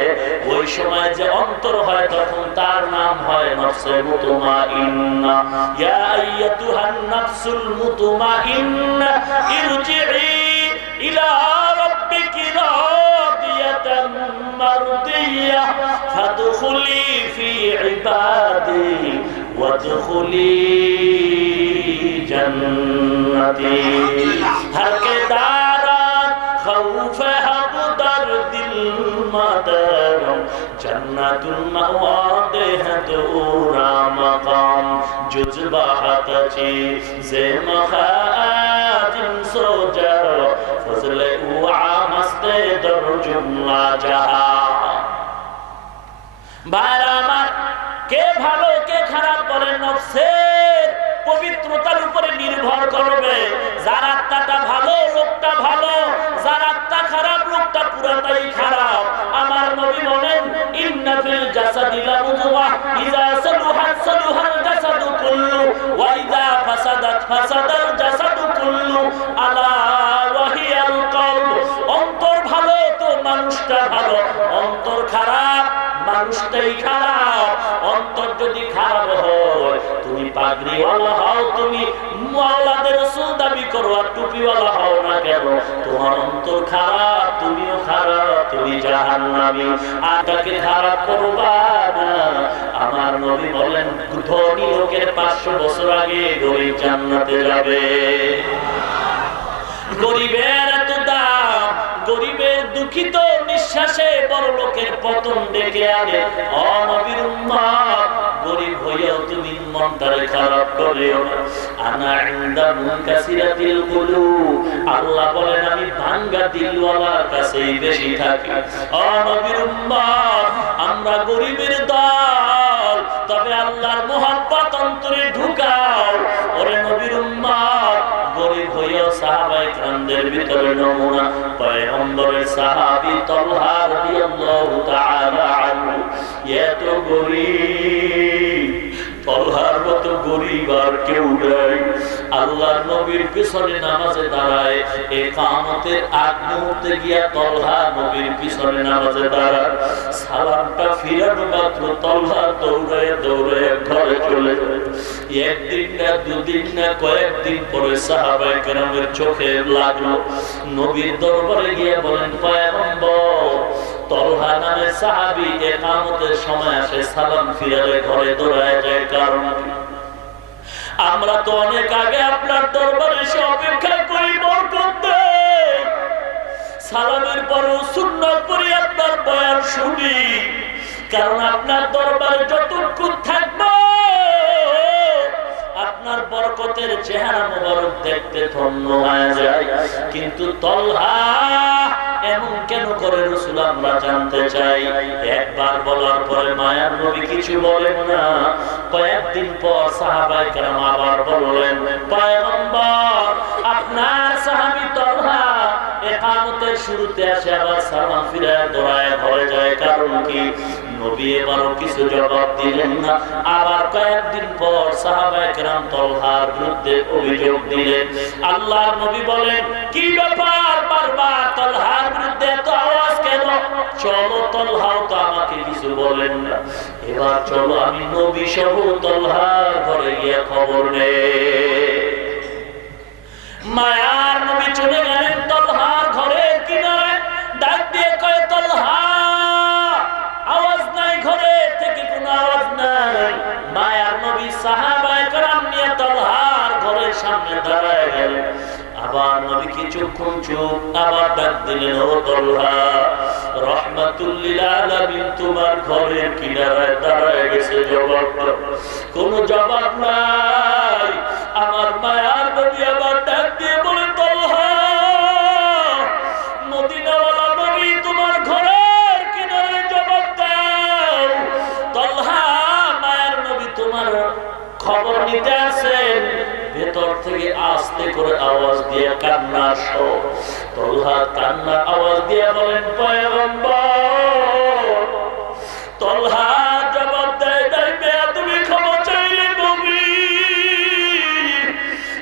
ওই সময় যে অন্তর হয়, তখন তার নাম হয় নফসে মুতমাইন্না। ইয়া আইয়াতুহান নাফসুল মুতমাইন্না ইরজিই ইলা রাব্বিকি রাদিয়াতাম মারদিয়া ফাদখুলি ফি ইবাদি ওয়াদখুলি জান্নাতি। হরকে দারাত খাউফে হাবদার দিল মাদার জান্নাতুল মাওয়া দেহত উরা মাকাম জুজবাহাতি জে মখাজিন সোজা ফজলে উআ মস্তে দর জুমলা জাহা। বারামার কে ভালো কে খারাপ বলেন নফসের পবিত্রতার উপরে নির্ভর করবে। যার আত্মাটা ভালো, লোকটা ভালো, যার আত্মা খারাপ, লোকটা পুরাটাই খারাপ। আমার নবী বলেন, ইন্না ফিল জাসাদি লামুদওয়া ইযা সালুহাত সালুহাল জাসাদু কুল্লু ওয়া ইযা ফাসাদাত ফাসাদাল জাসাদু কুল্লু আলা ওয়া হিয়াল কলব। অন্তর ভালো তো মানুষটা ভালো, অন্তর খারাপ মানুষটাই খারাপ। অন্তর যদি খারাপ হয়, তুমি পাগড়িওয়ালা হও, তুমি মাওলাদের রাসূল দাবি করো আর টুপিওয়ালা হও না কেন, তোমার অন্তর খারাপ, তুমিও খারাপ, তুমি জাহান্নামী। আর তাকে খারাপ করবা না। আমার নবী বলেন, ধনী লোকের 500 বছর আগে গরিব জান্নাতে যাবে। গরিবের এত দাম, গরিবের দুঃখিত নিঃশ্বাসে বড় লোকের পতন ডেকে আনে। ও নবীর উম্মত, গরিব হইয়াও তুমি মনটারে খারাপ করিও না। আনা ইনদা মুনকাসিরাতিল কুলুব, আল্লাহ বলেন আমি ভাঙ্গা দিলওয়ালার কাছেই বেশি থাকি। ও নবীর উম্মত, আমরা গরিবের দল, তবে আল্লাহর মুহাব্বত অন্তরে ঢুকাও। ওরে নবীর উম্মত, গরিব হইয়াও সাহাবায়ে কেরামদের ভিতরে নমুনা পয়গম্বরের সাহাবী তালহা রাদিয়াল্লাহু তাআলা আনহু। এত গরিব, তালহার মতো গরিব আর কেউ নাই। আল্লাহর নবীর পিছনে নামাজে দাঁড়ায়, ইকামতের আগ মুহূর্তে গিয়া তালহা নবীর পিছনে নামাজে দাঁড়ায়। সালামটা ফিরানো মাত্র তালহা দৌড়ায় দৌড়ায় ঘরে চলে যায়। একদিন না দুদিন না কয়েকদিন পরে সাহাবায়ে কেরামের চোখে লাগলো। নবীর দরবারে গিয়ে বলেন, পয়গম্বর, তালহা নামে সাহাবী ইকামতের সময় আসে, সালাম ফিরালে ঘরে দৌড়ায় যায়, কারণ আমরা তো অনেক আগে আপনার দরবারে এসে অপেক্ষা করি বরকত দেন, সালামের পরও সুন্নাত পড়ি আপনার বয়ান শুনি, কারণ আপনার দরবারে যতক্ষণ থাকবো আপনার বরকতের চেহারা মোবারক দেখতে ধন্য হয়ে যায়। কিন্তু তালহা এমন কেন করে রাসূল আমরা জানতে চাই। একবার বলার পরে মায়ার নবী কিছু বলেন না। কয়েকদিন পর সাহাবায়ে কেরাম আবার বললেন, পয়গম্বর, আপনার সাহাবী তালহা ইকামতের শুরুতে আসে আবার সালাম ফিরায় দৌড়ায় ঘরে যায়, কারণ কি? নবী এবারও কিছু জবাব দিলেন না। আবার কয়েকদিন পর সাহাবায়ে কেরাম তালহার বিরুদ্ধে অভিযোগ দিলেন। আল্লাহর নবী বলেন, কি ব্যাপার বারবার তালহার বিরুদ্ধে এত আওয়াজ কেন? চলো, তালহাও তো আমাকে কিছু বলেন না, এবার চলো আমি নবী সহ তালহার ঘরে গিয়ে খবর নেই। মায়ার নবী চলে গেলেন তালহার ঘরের কিনারে, ডাক দিয়ে কয়, তালহা, আওয়াজ নাই, ঘরে থেকে কোনো আওয়াজ নাই। মায়ার নবী সাহাবায়ে কেরাম নিয়ে তালহার ঘরের সামনে দাঁড়ায় গেলেন। আবার নবী কিছুক্ষণ চুপ, আবার ডাক দিলেন, ও তালহা, রাহমাতুল লিল আলামিন তোমার ঘরের কিনারায় দাঁড়ায় গেছে, জবাব দাও। কোনো জবাব নাই। আমার মায়ার নবী আবার ডাক দিয়ে বলে, তালহা, মদিনাওয়ালা নবী তোমার ঘরের কিনারে, জবাব দাও। তালহা, মায়ার নবী তোমার খবর নিতে আসেন। ভেতর থেকে আস্তে করে আওয়াজ দিয়ে কান্না আসো। তালহা কান্নার আওয়াজ দিয়ে বলেন, পয়গম্বর। তালহা জবাব দেয়, তুমি ক্ষমা চাইলে নবী।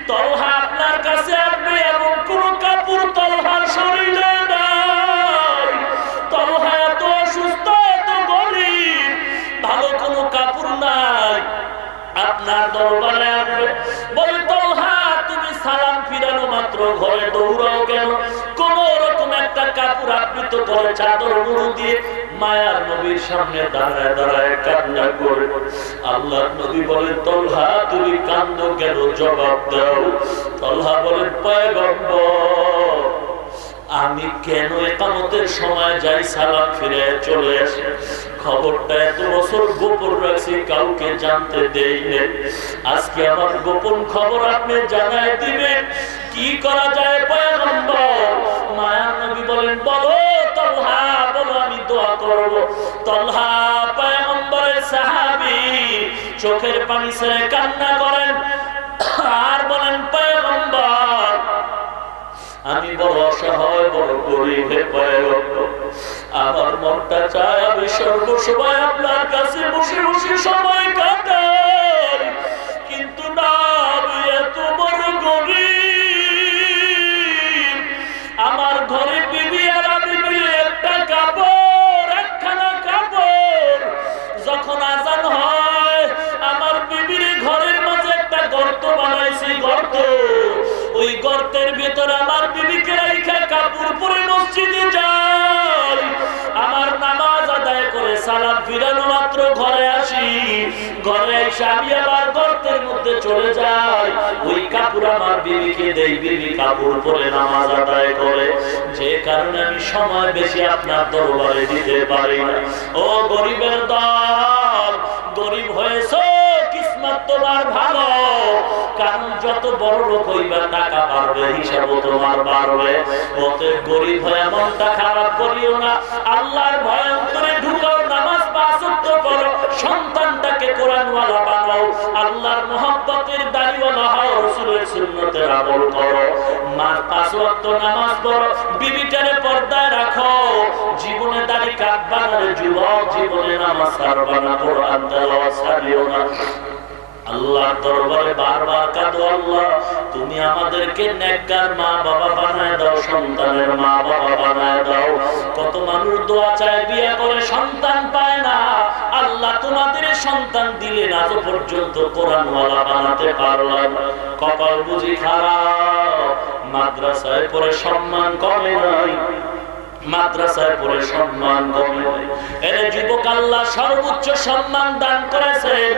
তালহা আপনার কাছে আপনি এমন কোন কাপড় তালহার শরীরে নাই। তালহা এত অসুস্থ, এত গরিব, ভালো কোনো কাপড় নাই, আপনার দরবারে আসবে। বলে, তালহা তুমি সালাম ফিরানো মাত্র ঘরে দৌড়াও কেন? কোন রকম একটা কাপড় আবৃত করে চাদর মুড়ো দিয়ে মায়ার নবীর সামনে দাঁড়ায় দাঁড়ায় কান্না করে। আল্লাহর নবী বলেন, তালহা তুমি কান্দো কেন? জবাব দাও। তালহা বলেন, পয়গম্বর, আমি কেন ইকামতের সময় যাই, সালাম ফিরে চলে আসি, খবরটা এত বছর গোপন রাখছি, কাউকে জানতে দেই না। আজকে আমার গোপন খবর আপনি জানায় দিবেন, কি করা যায় পয়গম্বর? মায়ার নবী বলেন, বলো তালহা, বলো, আমি দোয়া করব। তালহা পয়গম্বরের সাহাবী, চোখের পানি ছেড়ে কান্না করেন আর বলেন, পয়গম্বর, আমি বড় অসহায়, বড় গরিব, হে পয়গম্বর, আমার মনটা চায় আমি সর্বসময় আপনার কাছে বসে বসে সময় কাটাই, কিন্তু না, আমি এত বড় গরিব, আমার ঘরে বিবি আর আমি মিলে একটা কাপড়, একখানা কাপড় ফিরানো মাত্র ঘরে আসি, ঘরে এসে আমি আবার গর্তের মধ্যে চলে যাই, ওই কাপড় আমার বিবিকে দেই, বিবি কাপড় পরে নামাজ আদায় করে। যে কারণে আমি সময় বেশি আপনার দরবারে দিতে পারি না। ও গরিবের দল, গরিব হয়েছ কিসমত তোমার ভালো, কারণ যত বড় লোক হইবা টাকা বাড়বে, হিসাবও তোমার বাড়বে। অতএব গরিব হয়ে মনটা খারাপ করিও না, আল্লাহর ভয় অন্তরে ঢুকাও, নামাজ পাঁচ ওয়াক্ত পড়ো, সন্তানটাকে কোরআনওয়ালা বানাও, আল্লাহর মহব্বতের দাড়িওয়ালা হও, রাসূলের সুন্নতের আমল করো, মা পাঁচ ওয়াক্ত নামাজ পড়ো, বিবিটারে পর্দায় রাখো। জীবনে দাড়ি কাটবা না রে যুবক, জীবনে নামাজ ছাড়বা না, কোরআন তেলাওয়াত ছাড়িও না। আল্লাহর দরবারে বারবার কাঁদো, আল্লাহ তুমি আমাদেরকে নেককার মা বাবা বানায় দাও, সন্তানের মা বাবা বানায় দাও। কত মানুষ দোয়া চায়, বিয়ে করে সন্তান পায় না, আল্লাহ তোমাদের সন্তান দিলে না, আজ পর্যন্ত কোরআনওয়ালা বানাতে পারলাম। কপাল বুঝি খারাপ, মাদ্রাসায় পড়ে সম্মান কমে নাই, মাদ্রাসায় পড়ে সম্মান কমে। এরে যুবক, আল্লাহ সর্বোচ্চ সম্মান দান করেছেন,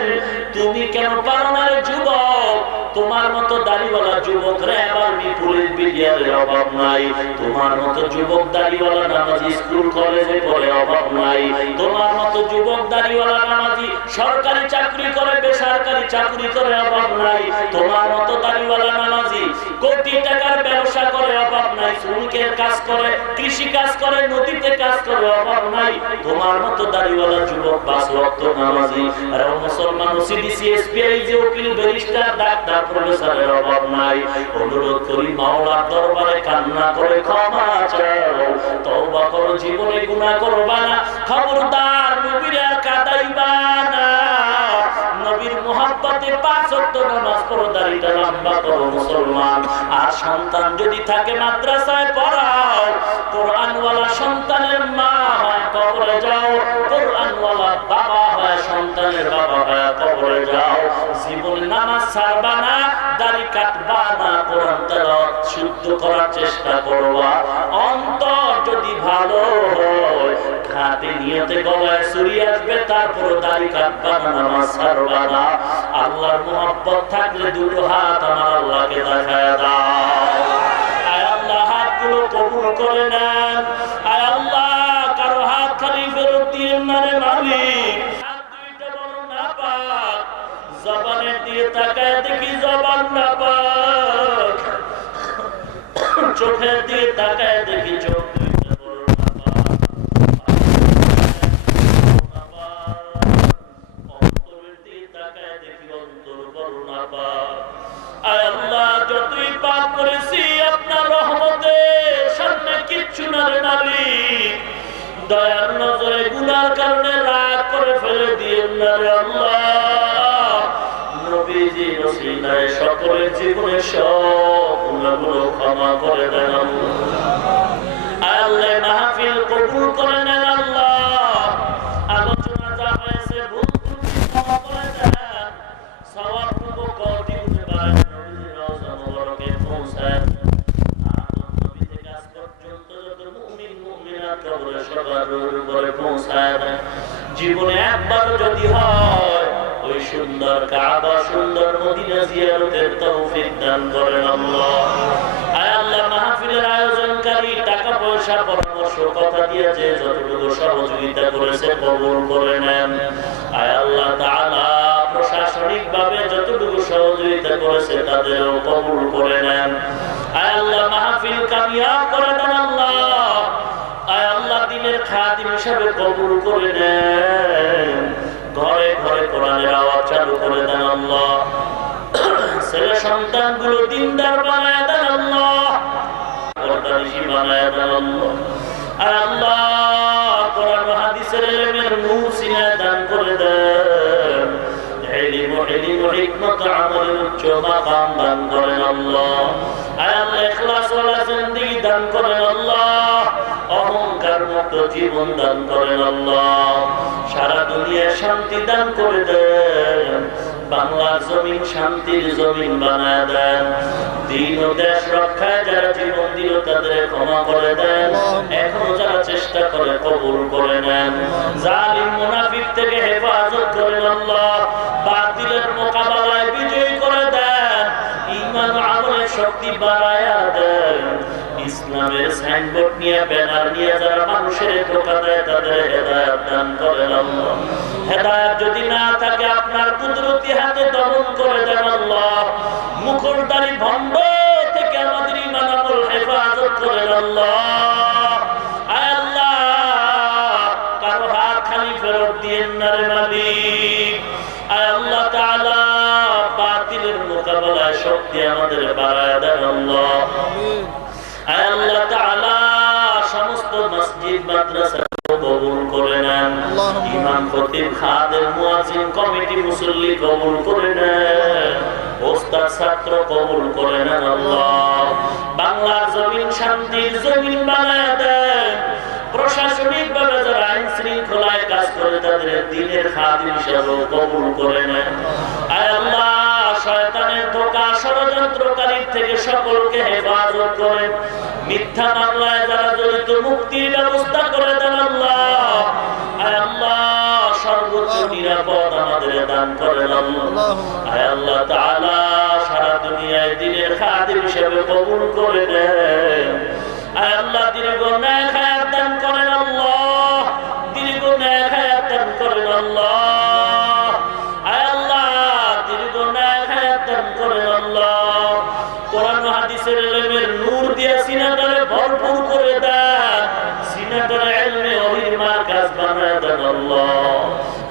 তুমি কেন পারো না রে যুবক? তোমার মতো দাড়িওয়ালা যুবক রে এবার পুলিশ বিডিআরের অভাব নাই, তোমার মতো যুবক দাড়িওয়ালা নামাজি স্কুল কলেজে পড়ে অভাব নাই, তোমার মতো যুবক দাড়িওয়ালা নামাজি সরকারি চাকরি করে বেসরকারি চাকরি করে অভাব নাই, তোমার মতো দাড়িওয়ালা নামাজি কোটি টাকার ব্যবসা করে অভাব নাই, শ্রমিকের কাজ করে, কৃষি কাজ করে, নদীতে কাজ করে অভাব নাই, তোমার মতো দাড়িওয়ালা যুবক পাঁচ ওয়াক্ত নামাজি। আর মুসলমান সিডিসি এসপিআই যে উকিল ব্যারিস্টার ডাক্তার প্রফেসরের অভাব নাই। অনুরোধ করি মাওলার দরবারে কান্না করে ক্ষমা চাও, তওবা করো, জীবনে গুনাহ করবা না, খবরদার নবীর আর কাঁদাইবা না, নবীর মুহাব্বতে পাঁচ ওয়াক্ত নামাজ পড়ো, দাড়িটা লম্বা করো মুসলমান। আর সন্তান যদি থাকে মাদ্রাসায় পড়াও, কোরআনওয়ালা সন্তানের মা হয় কবরে যাও, কোরআনওয়ালা বাবা হয় সন্তানের বাবা হয় কবরে যাও। জীবনে নামাজ ছাড়বা না, দাড়ি কাটবা না, কোরআন তেলাওয়াত শুদ্ধ করার চেষ্টা করবা। অন্তর যদি ভালো হয়, খাঁটি নিয়তে গলায় ছুরি আসবে, তারপর দাড়ি কাটবা না, নামাজ ছাড়বা না। আল্লাহর মুহাব্বত থাকলে দুটো হাত আমার আল্লাহকে দেখায় দাও। আয় আল্লাহ, হাতগুলো কবুল করে নেন। আয় আল্লাহ, কারো হাত খালি ফেরত দিয়েন না রে মালিক। হাত দুইটা বড় নাপাক, জবানের দিয়ে তাকায় দেখি জবান নাপাক, চোখের দিয়ে তাকায় দেখি চোখ দুইটা বড় নাপাক, অন্তরের দিয়ে তাকায় দেখি অন্তর বড় নাপাক। আয় আল্লাহ, যতই পাপ করেছি আপনার রহমতে সামনে কিচ্ছু না রে মালিক, দয়ার নজরে গুনার কারণে রাগ করে ফেলে দিয়েন না রে আল্লাহ। নবীজির ওসিলায় সকলের জীবনে সব গুনাহগুলো ক্ষমা করে দেন আল্লাহ। আয় আল্লাহ, মাহফিল কবুল করে নেন আল্লাহ। আলোচনা যা হয়েছে ভুল ত্রুটি ক্ষমা করে দেন, সওয়াবটুকু কোটি গুণে বাড়ান, নবীজির রওজা মোবারকে পৌঁছান। আদম নবী থেকে আজ পর্যন্ত যত মুমিন মুমিনাত কবরে সবার উপরে পৌঁছায় দেন। জীবনে একবার যদি হয়, ওই সুন্দর কাবা, সুন্দর মদিনা জিয়ারতের তৌফিক দান করেন আল্লাহ। আয় আল্লাহ, মাহফিলের আয়োজনকারী টাকা পয়সা পরামর্শ কথা দিয়ে যে যতটুকু সহযোগিতা করেছে কবুল করে নেন। আয় আল্লাহ তাআলা, প্রশাসনিক ভাবে যতটুকু সহযোগিতা করেছে তাদেরও কবুল করে নেন। আয় আল্লাহ, মাহফিল কামিয়াব করে দেন আল্লাহ। আয় আল্লাহ, দিনের খাদিম হিসাবে কবুল করে নেন। ঘরে ঘরে কোরআনের আওয়াজ চালু করে দেন আল্লাহ। ছেলে সন্তানগুলো দিনদার বানায় দেন আল্লাহ, পর্দানিশী বানায় দেন আল্লাহ। আর আল্লাহ, কোরআন ও হাদিসের ইলমের নূর সিনায় দান করে দেন। ইলম ও হিকমত আমলের উচ্চ মাকাম দান করেন আল্লাহ। আয় আল্লাহ, ইখলাস ওয়ালা জিন্দেগি দান করেন আল্লাহ। অহংকার মুক্ত জীবন দান করেন আল্লাহ। সারা দুনিয়ায় শান্তি দান করে দেন। বাংলার জমিন শান্তির জমিন বানায় দেন। দিন ও দেশ রক্ষায় যারা জীবন দিল তাদের ক্ষমা করে দেন। এখনো যারা চেষ্টা করে কবুল করে নেন। জালিম মুনাফিক ব্যানার নিয়ে যারা মানুষের ধোঁকা দেয় তাদের হেদায়েত দান করেন আল্লাহ। হেদায়েত যদি না থাকে আপনার কুদরতি হাতে দমন করে দেন আল্লাহ। মুখরদারি ভণ্ড থেকে আমাদের ঈমান আমল হেফাজত করেন আল্লাহ। আয় আল্লাহ, কারো হাত খালি ফেরত দিয়েন না রে মালিক। আয় আল্লাহ তাআলা, বাতিলের মোকাবেলায় শক্তি আমাদের বাড়ায় দেন আল্লাহ। আয় আল্লাহ তাআলা, সমস্ত মসজিদ মাদ্রাসা কবুল করে নেন। ইমাম, খতিব, খাদেম, মুয়াজ্জিন, কমিটি, মুসল্লি কবুল করে নেন। ওস্তাদ, ছাত্র কবুল করে নেন আল্লাহ। বাংলার জমিন শান্তির জমিন বানায় দেন। প্রশাসনিক ভাবে যারা আইন শৃঙ্খলায় কাজ করে তাদের দ্বীনের খাদিম হিসেবে কবুল করে নেন। আয় আল্লাহ, শয়তানের ধোঁকা ষড়যন্ত্রকারীর থেকে সকলকে হেফাজত করেন। মিথ্যা মামলায় যারা জড়িত মুক্তির ব্যবস্থা করে দেন আল্লাহ। আয় আল্লাহ, সর্বোচ্চ নিরাপদ আমাদের দান করেন আল্লাহ। আয় আল্লাহ তাআলা, সারা দুনিয়ায় দ্বীনের খাদিম হিসেবে কবুল করে নেন। আয় আল্লাহ, দীর্ঘ নেক হায়াত দান করেন আল্লাহ। দীর্ঘ নেক হায়াত দান করেন আল্লাহ। আয় আল্লাহ, দীর্ঘ নেক হায়াত দান করেন আল্লাহ। কোরআন হাদিসের ইলমের নূর দিয়ে সিনাটারে ভরপুর করে দেন। সিনাটারে ইলমে ওহীর মারকাজ বানায় দেন আল্লাহ।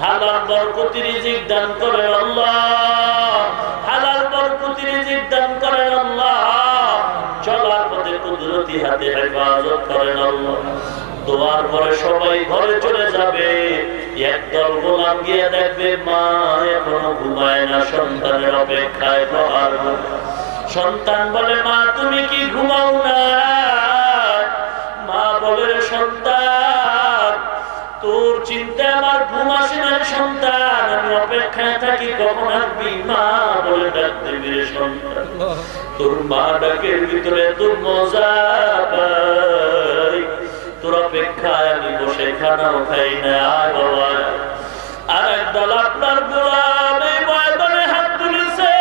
হালাল বরকতি রিজিক দান করেন আল্লাহ। হালাল বরকতি রিজিক দান করেন আল্লাহ। চলার পথে কুদরতি হাতে হেফাজত করেন আল্লাহ। দোয়ার পরে সবাই ঘরে চলে যাবে। একদল গোলাম গিয়ে দেখবে মা এখনো ঘুমায় না, সন্তানের অপেক্ষায় প্রহার। সন্তান বলে, মা তুমি কি ঘুমাও না? মা বলে, সন্তান তোর চিন্তায় আমার ঘুম আসে না সন্তান, আমি অপেক্ষায় থাকি কখন আসবি। মা বলে, ডাক দিবি সন্তান, তোর মা ডাকের ভিতরে তোর মজা পাই। তোর অপেক্ষায় আমি বসে খানাও খাই না। আয় বাবা, আর একদল আপনার গোলাম এই ময়দানে হাত তুলেছে।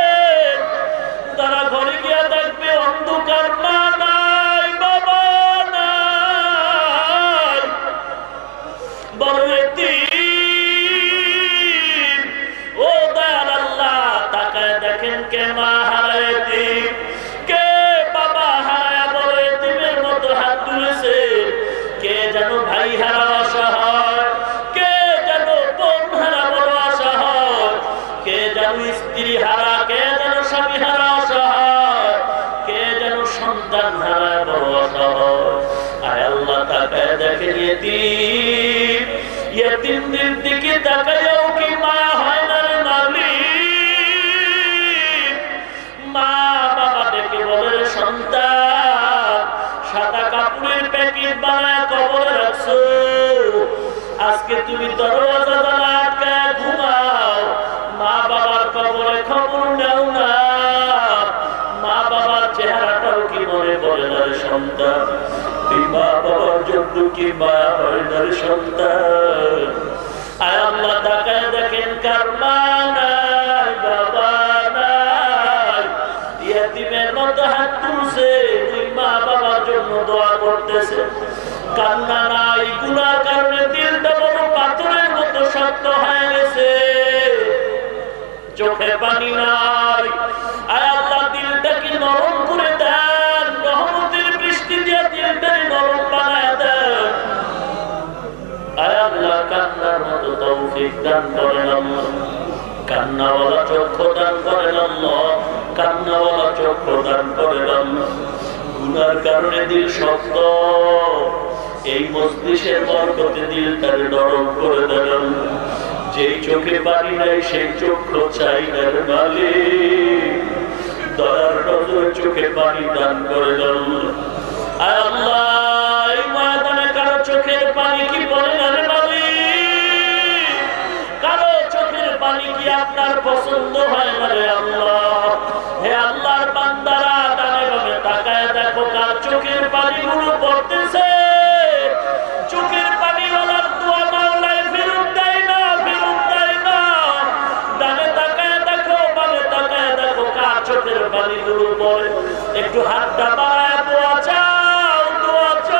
তারা ঘরে গিয়া দেখবে অন্ধকার, মা নাই, বাবা নাই, বড় এতিম। ও দয়াল আল্লাহ, তাকায় দেখেন কে মা হারায় এতিম, কে বাবা হারায় বড় এতিমের মতো হাত তুলেছে। কে যেন ভাই হারা অসহায়, কে যেন বোন হারা বড় অসহায়, কে যেন স্ত্রী হারা, কে যেন স্বামী হারা অসহায়, কে যেন সন্তান হারা বড় অসহায়। আয় আল্লাহ, তাকায় দেখেন এতিম। এতিমদের দিকে তাকায়ও কি মায়া হয় না রে মালিক? মা বাবা ডেকে বলে, সন্তান সাদা কাপড়ের প্যাকেট বানায় কবরে রাখছো, আজকে তুমি দরওয়াজা দ্বারা আটকায় ঘুমাও। মা বাবার কবরে খবর নেও না। মা বাবার চেহারাটাও কি মনে পড়ে না রে সন্তান? তুই মা বাবার জন্য কি মায়া হয় না রে সন্তান? আয় আল্লাহ, তাকায় দেখেন কার মা নাই, বাবা নাই, ইয়েতিমের মতো হাত তুলছে। তুই মা বাবার জন্য দোয়া করতেছে। কান্না নাই, গুনার কারণে দিলটা বড় পাথরের মতো শক্ত হয়ে গেছে। চোখে পানি নাই। আয় আল্লাহ, দিলটাকে নরম করে দেন। রহমতের বৃষ্টি দিয়ে দিলটাকে নরম বানায় দেন। আয় আল্লাহ, কান্নার মতো তৌফিক দান করেন আল্লাহ। কান্নাওয়ালা চক্ষু দান করেন আল্লাহ। কান্নাওয়ালা চক্ষু দান করেন আল্লাহ। গুনার কারণে দিল শক্ত, এই মজলিসের বরকতে দিলটার নরম করে দেন। যেই চোখে পানি নাই সেই চক্ষু চাই না রে মালিক। দয়ার নজর চোখে পানি দান করে দেন। আয় আল্লাহ, এই ময়দানে কারো চোখের পানি কি পড়ে না রে মালিক? কারো চোখের পানি কি আপনার পছন্দ হয় না রে আল্লাহ? হে আল্লাহর বান্দারা, ডানে বামে তাকায় দেখো কার চোখের পানিগুলো পড়তেছে। চোখের পানিওয়ালার দোয়া মাওলায় ফেরত দেয় না, ফেরত দেয় না। ডানে তাকায় দেখো, বামে তাকায় দেখো কার চোখের পানিগুলো পড়ে। একটু হাতটা বাড়ায় দোয়া চাও, দোয়া চাও।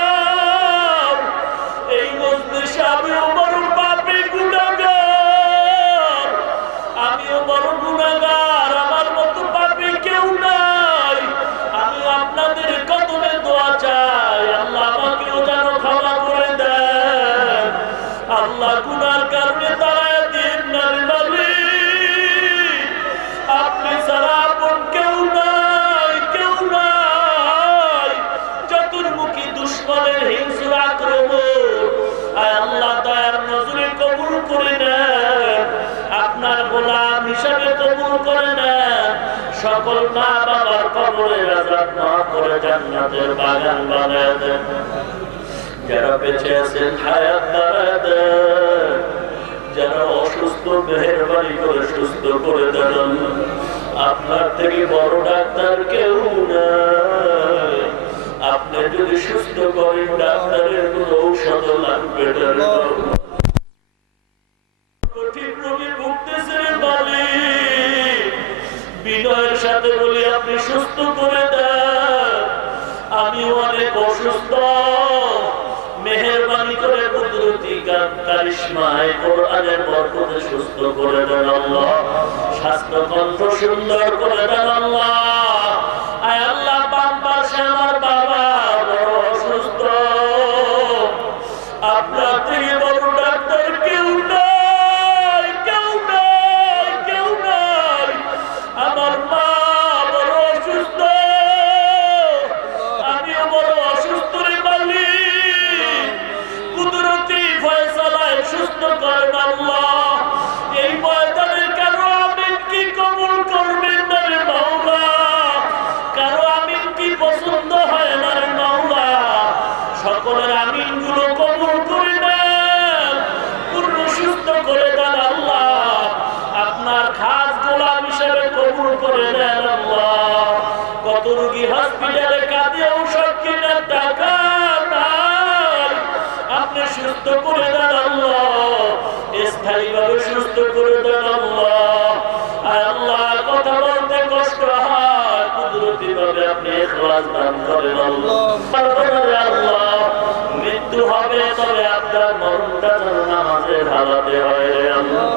মা বাবার কবরের আযাব মাফ করে জান্নাতের বাগান বানায় দেন। যারা বেঁচে আছেন হায়াত বাড়ায় দেন, যারা অসুস্থ মেহেরবানি করে সুস্থ করে দেন। আপনার থেকে বড় ডাক্তার কেউ নাই। আপনি যদি সুস্থ করেন ডাক্তারের কোনো ঔষধ লাগবে না। কঠিন রোগে ভুগতেছেন মালিক, বিনয়ের সাথে বলি আপনি সুস্থ করে দেন। আমি অনেক অসুস্থ, মেহেরবানি করে কুদরতি কারিশমায় কোরআনের বরকতে সুস্থ করে দেন আল্লাহ। স্বাস্থ্য কণ্ঠ সুন্দর করে দেন আল্লাহ। আয় আল্লাহ, বাম পাশে আমার বাবা বড় অসুস্থ, আপনার থেকে বড় ডাক্তার কেউ নাই, কেউ নাই, কেউ নাই। আমার মা বড় অসুস্থ, আমিও বড় অসুস্থ রে মালিক, কুদরতি ফয়সালায় সুস্থ করেন আল্লাহ। এই ময়দানে কারো আমিন কি কবুল করবেন না রে মাওলা, কারো আমিন কি পছন্দ হয় না রে মাওলা। সকলের আমিন গুলো কবুল করে দেন, পূর্ণ সুস্থ করে দেন আল্লাহ। আপনার খাস গোলাম হিসেবে কবুল করে দেন আল্লাহ। কত রোগী হসপিটালে কাঁদে ঔষধ কেনার টাকা নাই, আপনি সুস্থ করে দেন আল্লাহ, স্থায়ীভাবে সুস্থ করে দেন আল্লাহ। আর আল্লাহ, কথা বলতে কষ্ট হয়, কুদরতি ভাবে আপনি ইখলাস দান করেন আল্লাহ। আল্লাহ, মৃত্যু হবে তবে আপনার মরণটা যেন নামাজের হালাতে হয় রে আল্লাহ,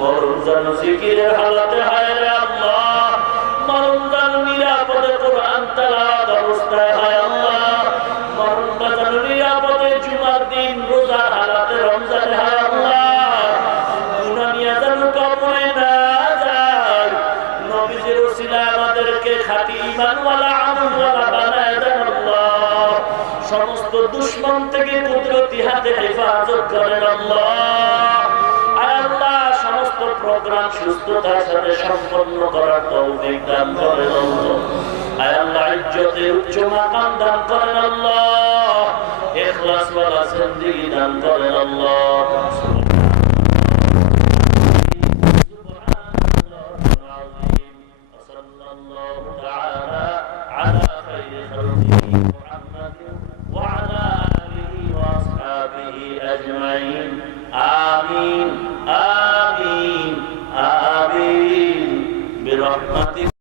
মরণ যেন জিকিরের হালাতে হয় রে আল্লাহ, মরণ যেন নিরাপদে কোরআন তেলাওয়াত অবস্থায় হয় আল্লাহ, মরণটা যেন নিরাপদে জুমার দিন রোজার হালাতে রমজানে হয় আল্লাহ। গুনাহ নিয়ে যেন কবরে না যায়, নবীজির ওসিলায় আমাদেরকে খাঁটি ঈমানওয়ালা আমলওয়ালা বানায় দেন আল্লাহ। সমস্ত দুশমন থেকে কুদরতি হাতে হেফাজত করেন আল্লাহ। আয় আল্লাহ, সমস্ত প্রোগ্রাম সুস্থতার সাথে সম্পন্ন করার তৌফিক দান করেন আল্লাহ। আয় আল্লাহ, ইজ্জতের উচ্চ মাকাম দান করেন আল্লাহ, ইখলাসওয়ালা জিন্দেগি দান করেন আল্লাহ। آمين